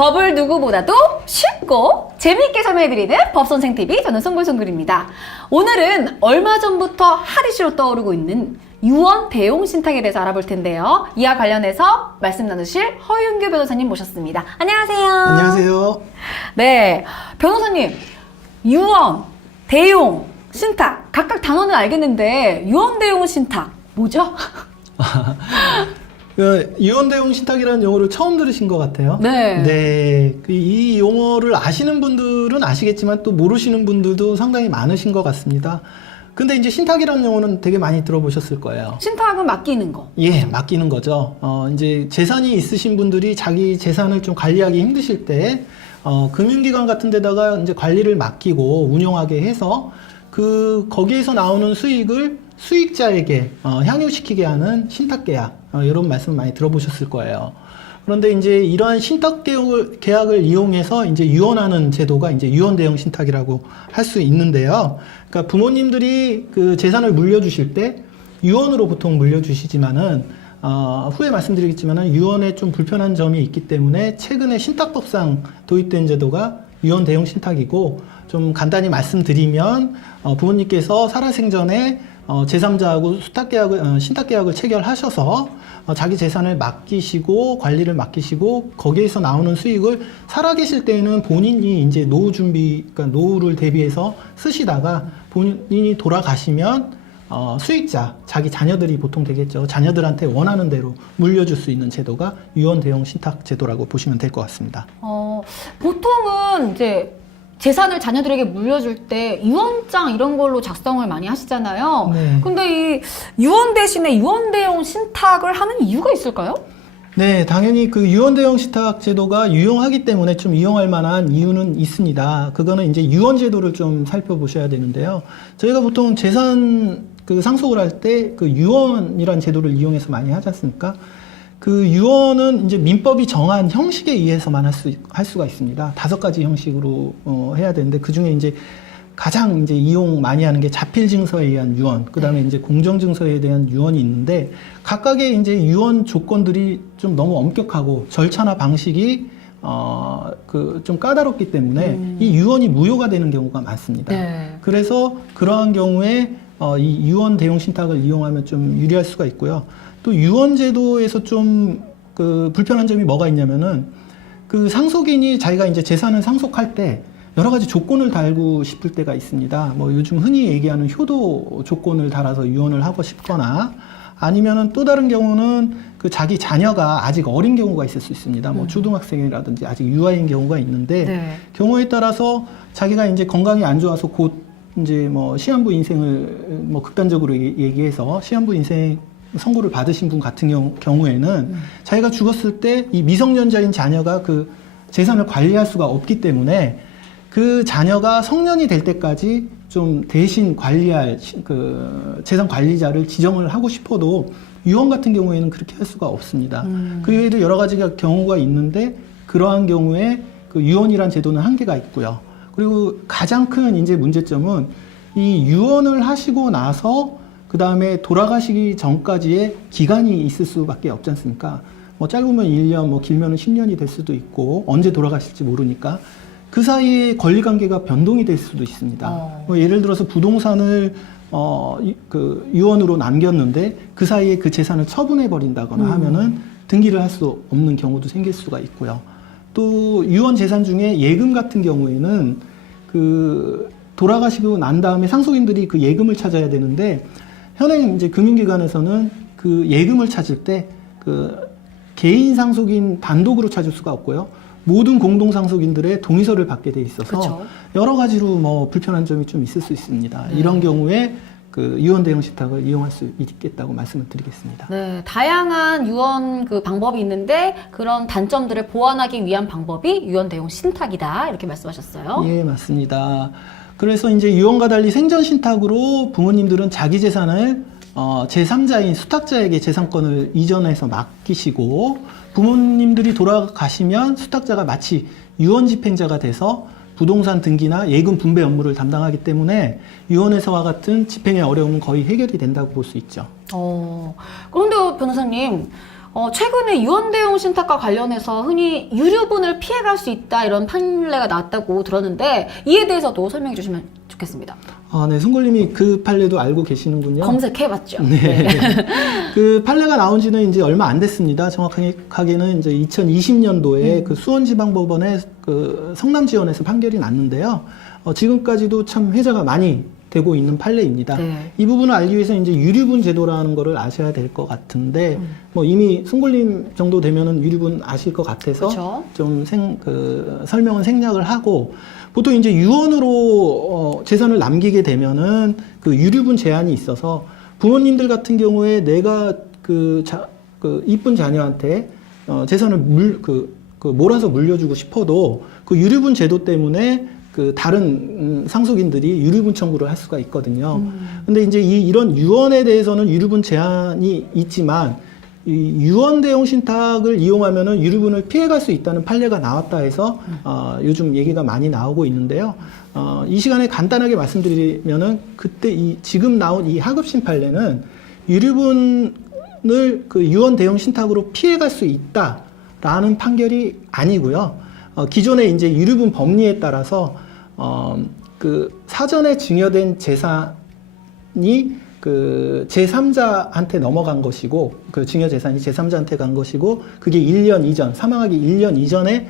법을 누구보다도 쉽고 재미있게 설명해드리는 법선생TV, 저는 송글송글입니다. 오늘은 얼마 전부터 핫이슈로 떠오르고 있는 유언 대용 신탁에 대해서 알아볼 텐데요. 이와 관련해서 말씀 나누실 허윤규 변호사님 모셨습니다. 안녕하세요. 안녕하세요. 네, 변호사님, 유언, 대용, 신탁 각각 단어는 알겠는데 유언, 대용, 신탁 뭐죠? 유언 대용 신탁이라는 용어를 처음 들으신 것 같아요. 네. 네. 이 용어를 아시는 분들은 아시겠지만 또 모르시는 분들도 상당히 많으신 것 같습니다. 근데 이제 신탁이라는 용어는 되게 많이 들어보셨을 거예요. 신탁은 맡기는 거. 예, 맡기는 거죠. 이제 재산이 있으신 분들이 자기 재산을 좀 관리하기 힘드실 때, 금융기관 같은 데다가 이제 관리를 맡기고 운영하게 해서 거기에서 나오는 수익을 수익자에게 향유시키게 하는 신탁계약, 이런 말씀 많이 들어보셨을 거예요. 그런데 이제 이러한 신탁계약을 이용해서 이제 유언하는 제도가 이제 유언 대용 신탁이라고 할 수 있는데요. 그러니까 부모님들이 그 재산을 물려주실 때 유언으로 보통 물려주시지만은 후에 말씀드리겠지만은 유언에 좀 불편한 점이 있기 때문에 최근에 신탁법상 도입된 제도가 유언 대용 신탁이고, 좀 간단히 말씀드리면 부모님께서 살아생전에 제3자하고 신탁계약을 체결하셔서 자기 재산을 맡기시고 관리를 맡기시고 거기에서 나오는 수익을 살아계실 때에는 본인이 이제 노후 준비, 그러니까 노후를 대비해서 쓰시다가 본인이 돌아가시면 수익자, 자기 자녀들이 보통 되겠죠. 자녀들한테 원하는 대로 물려줄 수 있는 제도가 유언 대용 신탁 제도라고 보시면 될 것 같습니다. 보통은 이제 재산을 자녀들에게 물려줄 때 유언장 이런 걸로 작성을 많이 하시잖아요. 네. 근데 이 유언 대신에 유언 대용 신탁을 하는 이유가 있을까요? 네, 당연히 그 유언 대용 신탁 제도가 유용하기 때문에 좀 이용할 만한 이유는 있습니다. 그거는 이제 유언 제도를 좀 살펴보셔야 되는데요. 저희가 보통 재산 상속을 할 때 그 유언이란 제도를 이용해서 많이 하지 않습니까? 그 유언은 이제 민법이 정한 형식에 의해서만 할 수가 있습니다. 5가지 형식으로 해야 되는데, 그 중에 이제 가장 이제 이용 많이 하는 게 자필 증서에 의한 유언, 그 다음에 이제 공정 증서에 대한 유언이 있는데, 각각의 이제 유언 조건들이 좀 너무 엄격하고 절차나 방식이 좀 까다롭기 때문에 이 유언이 무효가 되는 경우가 많습니다. 네. 그래서 그러한 경우에 이 유언 대용 신탁을 이용하면 좀 유리할 수가 있고요. 또 유언 제도에서 좀 불편한 점이 뭐가 있냐면은, 그 상속인이 자기가 이제 재산을 상속할 때 여러 가지 조건을 달고 싶을 때가 있습니다. 뭐 요즘 흔히 얘기하는 효도 조건을 달아서 유언을 하고 싶거나, 아니면은 또 다른 경우는 그 자기 자녀가 아직 어린 경우가 있을 수 있습니다. 뭐 초등학생이라든지 아직 유아인 경우가 있는데, 네. 경우에 따라서 자기가 이제 건강이 안 좋아서 곧 이제 뭐 시한부 인생을 뭐 극단적으로 얘기해서 시한부 인생 선고를 받으신 분 같은 경우에는 자기가 죽었을 때 이 미성년자인 자녀가 그 재산을 관리할 수가 없기 때문에 그 자녀가 성년이 될 때까지 좀 대신 관리할 그 재산 관리자를 지정을 하고 싶어도 유언 같은 경우에는 그렇게 할 수가 없습니다. 그 외에도 여러 가지 경우가 있는데, 그러한 경우에 그 유언이란 제도는 한계가 있고요. 그리고 가장 큰 이제 문제점은 이 유언을 하시고 나서 그 다음에 돌아가시기 전까지의 기간이 있을 수밖에 없지 않습니까? 뭐 짧으면 1년, 뭐 길면은 10년이 될 수도 있고, 언제 돌아가실지 모르니까 그 사이에 권리관계가 변동이 될 수도 있습니다. 뭐 예를 들어서 부동산을 유언으로 남겼는데 그 사이에 그 재산을 처분해 버린다거나 하면은 등기를 할 수 없는 경우도 생길 수가 있고요. 또 유언 재산 중에 예금 같은 경우에는 돌아가시고 난 다음에 상속인들이 그 예금을 찾아야 되는데, 현행 이제 금융기관에서는 그 예금을 찾을 때 개인 상속인 단독으로 찾을 수가 없고요. 모든 공동 상속인들의 동의서를 받게 돼 있어서 그쵸. 여러 가지로 뭐 불편한 점이 좀 있을 수 있습니다. 이런 경우에 유언 대용 신탁을 이용할 수 있겠다고 말씀을 드리겠습니다. 네, 다양한 유언 방법이 있는데 그런 단점들을 보완하기 위한 방법이 유언 대용 신탁이다, 이렇게 말씀하셨어요. 예, 맞습니다. 그래서 이제 유언과 달리 생전 신탁으로 부모님들은 자기 재산을 제3자인 수탁자에게 재산권을 이전해서 맡기시고, 부모님들이 돌아가시면 수탁자가 마치 유언 집행자가 돼서 부동산 등기나 예금 분배 업무를 담당하기 때문에 유언에서와 같은 집행의 어려움은 거의 해결이 된다고 볼 수 있죠. 그런데 변호사님, 최근에 유언대용 신탁과 관련해서 흔히 유류분을 피해갈 수 있다 이런 판례가 나왔다고 들었는데 이에 대해서도 설명해 주시면 좋겠습니다. 네, 송골님이 그 판례도 알고 계시는군요. 검색해봤죠. 네. 그 판례가 나온 지는 이제 얼마 안 됐습니다. 정확하게는 이제 2020년도에 그 수원지방법원의 그 성남지원에서 판결이 났는데요. 지금까지도 참 회자가 많이 되고 있는 판례입니다. 네. 이 부분을 알기 위해서 이제 유류분 제도라는 거를 아셔야 될 것 같은데, 뭐 이미 송골님 정도 되면은 유류분 아실 것 같아서 그쵸? 좀 설명은 생략을 하고, 보통 이제 유언으로 재산을 남기게 되면은 그 유류분 제한이 있어서 부모님들 같은 경우에 내가 그 이쁜 자녀한테 재산을 몰아서 물려주고 싶어도 그 유류분 제도 때문에 그 다른 상속인들이 유류분 청구를 할 수가 있거든요. 근데 이제 이런 유언에 대해서는 유류분 제한이 있지만 이 유언 대용 신탁을 이용하면은 유류분을 피해갈 수 있다는 판례가 나왔다 해서 요즘 얘기가 많이 나오고 있는데요. 이 시간에 간단하게 말씀드리면은 그때 지금 나온 이 하급심 판례는 유류분을 그 유언 대용 신탁으로 피해갈 수 있다라는 판결이 아니고요. 기존의 이제 유류분 법리에 따라서 그 사전에 증여된 재산이 그 제3자한테 넘어간 것이고 그 증여 재산이 제3자한테 간 것이고 그게 1년 이전 사망하기 1년 이전에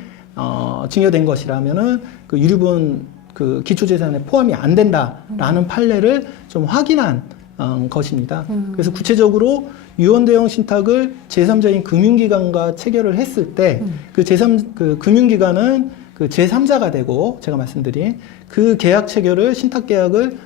증여된 것이라면은 그 유류분 그 기초재산에 포함이 안 된다라는 판례를 좀 확인한 것입니다. 그래서 구체적으로 유언대용 신탁을 제3자인 금융기관과 체결을 했을 때 그 금융기관은 그 제3자가 되고 제가 말씀드린 그 계약 체결을 신탁 계약을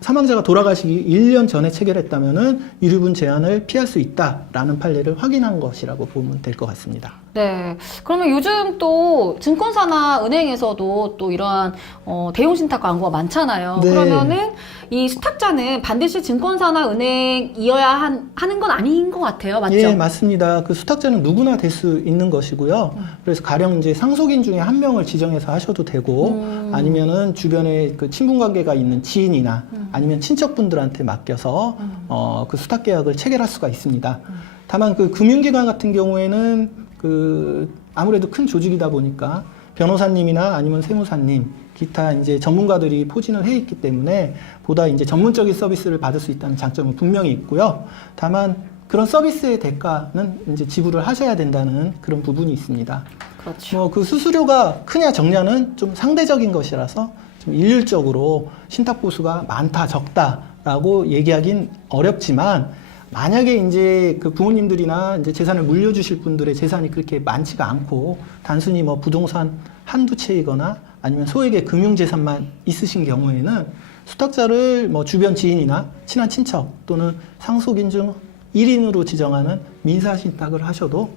사망자가 돌아가시기 1년 전에 체결했다면은 유류분 제한을 피할 수 있다라는 판례를 확인한 것이라고 보면 될 것 같습니다. 네. 그러면 요즘 또 증권사나 은행에서도 또 이러한 대용 신탁 광고가 많잖아요. 네. 그러면은 이 수탁자는 반드시 증권사나 은행이어야 하는 건 아닌 것 같아요. 맞죠? 예, 맞습니다. 그 수탁자는 누구나 될 수 있는 것이고요. 그래서 가령 이제 상속인 중에 한 명을 지정해서 하셔도 되고 아니면은 주변에 그 친분 관계가 있는 지인이나 아니면 친척분들한테 맡겨서 그 수탁 계약을 체결할 수가 있습니다. 다만 그 금융기관 같은 경우에는 그 아무래도 큰 조직이다 보니까 변호사님이나 아니면 세무사님 기타 이제 전문가들이 포진을 해 있기 때문에 보다 이제 전문적인 서비스를 받을 수 있다는 장점은 분명히 있고요. 다만 그런 서비스의 대가는 이제 지불을 하셔야 된다는 그런 부분이 있습니다. 그렇죠. 뭐 그 수수료가 크냐 적냐는 좀 상대적인 것이라서 좀 일률적으로 신탁 보수가 많다 적다라고 얘기하긴 어렵지만 만약에 이제 그 부모님들이나 이제 재산을 물려주실 분들의 재산이 그렇게 많지가 않고 단순히 뭐 부동산 한두 채이거나 아니면 소액의 금융재산만 있으신 경우에는 수탁자를 뭐 주변 지인이나 친한 친척 또는 상속인 중 1인으로 지정하는 민사신탁을 하셔도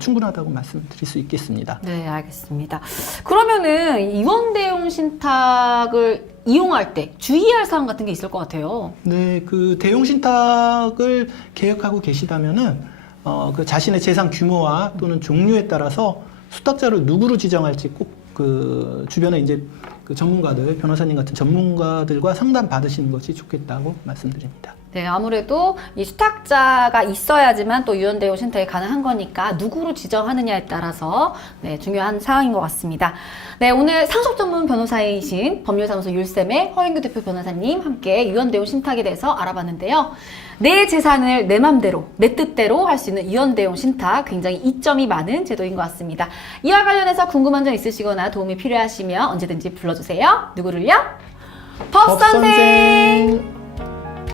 충분하다고 말씀드릴 수 있겠습니다. 네, 알겠습니다. 그러면은 유언대용 신탁을 이용할 때 주의할 사항 같은 게 있을 것 같아요. 네, 그 대용 신탁을 계획하고 계시다면은 그 자신의 재산 규모와 또는 종류에 따라서 수탁자를 누구로 지정할지 꼭 그 주변에 이제 그 전문가들, 변호사님 같은 전문가들과 상담 받으시는 것이 좋겠다고 말씀드립니다. 네, 아무래도 이 수탁자가 있어야지만 또 유언대용 신탁이 가능한 거니까 누구로 지정하느냐에 따라서 네, 중요한 사항인 것 같습니다. 네, 오늘 상속 전문 변호사이신 법률사무소 율쌤의 허인규 대표 변호사님 함께 유언대용 신탁에 대해서 알아봤는데요. 내 재산을 내 맘대로, 내 뜻대로 할 수 있는 유언대용 신탁 굉장히 이점이 많은 제도인 것 같습니다. 이와 관련해서 궁금한 점 있으시거나 도움이 필요하시면 언제든지 불러주세요. 누구를요? 법선생!